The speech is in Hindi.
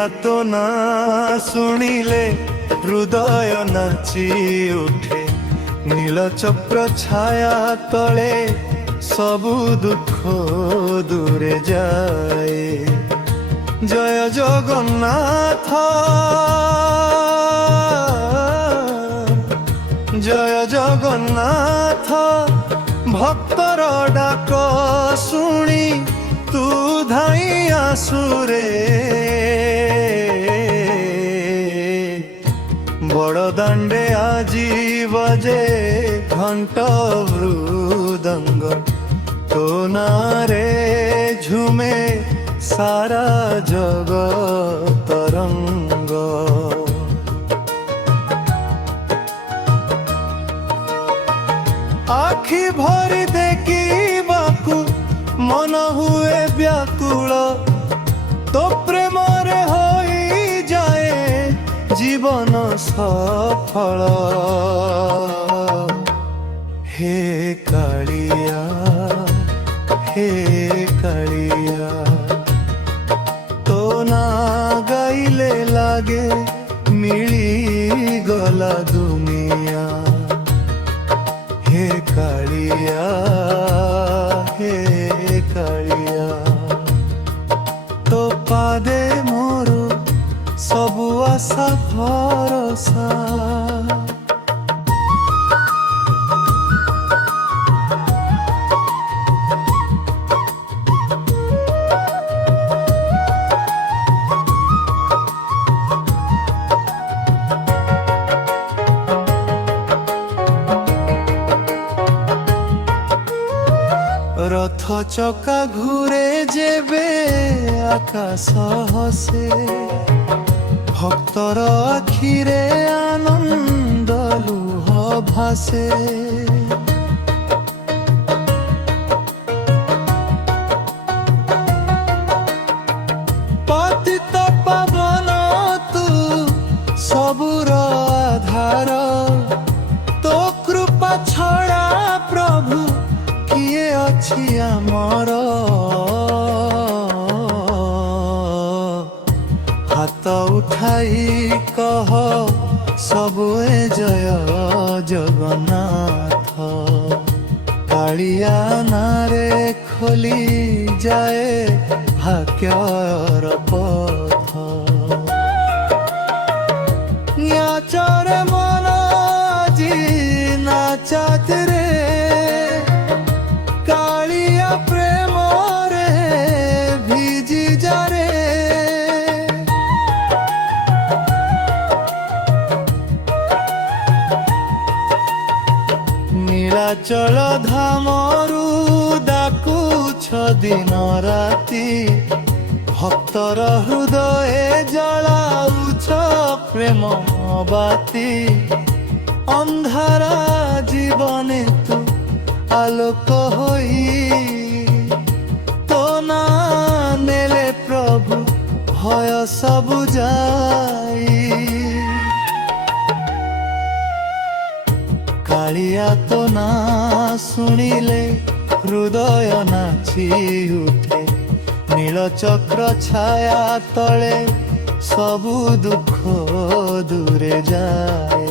କାଳିଆ ତୋ ନାଁ ଶୁଣିଲେ ହୃଦୟ ନାଚି ଉଠେ। ନୀଳଚକ୍ର ଛାୟା ତଳେ ସବୁ ଦୁଃଖ ଦୂରେ ଯାଏ। ଜୟ ଜଗନ୍ନାଥ, ଜୟ ଜଗନ୍ନାଥ। ଭକ୍ତର ଡାକ ଶୁଣି ତୁ ଧାଇଁ ଆସୁରେ। ବଡ଼ଦାଣ୍ଡେ ଆଜି ବଜେ ଘଣ୍ଟ ମୃଦଙ୍ଗ। ତୋ ନାଁରେ ଝୁମେ ସାରା ଜଗତ ରଙ୍ଗ। ଆଖି ଭରି ଦେଖିବାକୁ ମନ ହୁଏ ବ୍ୟାକୁଳ। ତୋ ପ୍ରେମରେ ହୋଇଯାଏ ଜୀବନ ସଫଳ। ହେ କାଳିଆ, ହେ କାଳିଆ, ତୋ ନାଁ ଗାଇଲେ ଲାଗେ ମିଳିଗଲା ଦୁନିଆ। हे कालिया, हे कालिया, तो पादे मोर सबु आशा भरोसा। रथ चका घूरे जेबे आकाश हसे। भक्तर आखिरे आनंद लुह भासे। पतित पावन तू सबुर आधार। तो कृपा छड़ा प्रभु किए अछि आमर। हाथ उठाई कह सबुए जय जगन्नाथ। कालिया नारे खोली जाए भाग्यर पथ। नाचरे मन जी नाचत रे। कालिया प्रेम रे भिजी जा रे। नीलाचल धामरू डाकुछ दिन राति। भक्तर हृदय जलाउछ प्रेम बाती। अंधारा जीवने तू आलोक होई। तो ना नेले प्रभु भय सबु जाई। कालिया तो ना शुणिले हृदय नाची उठे। नीलचक्र छाया तले सबु दुख दूरे जाए।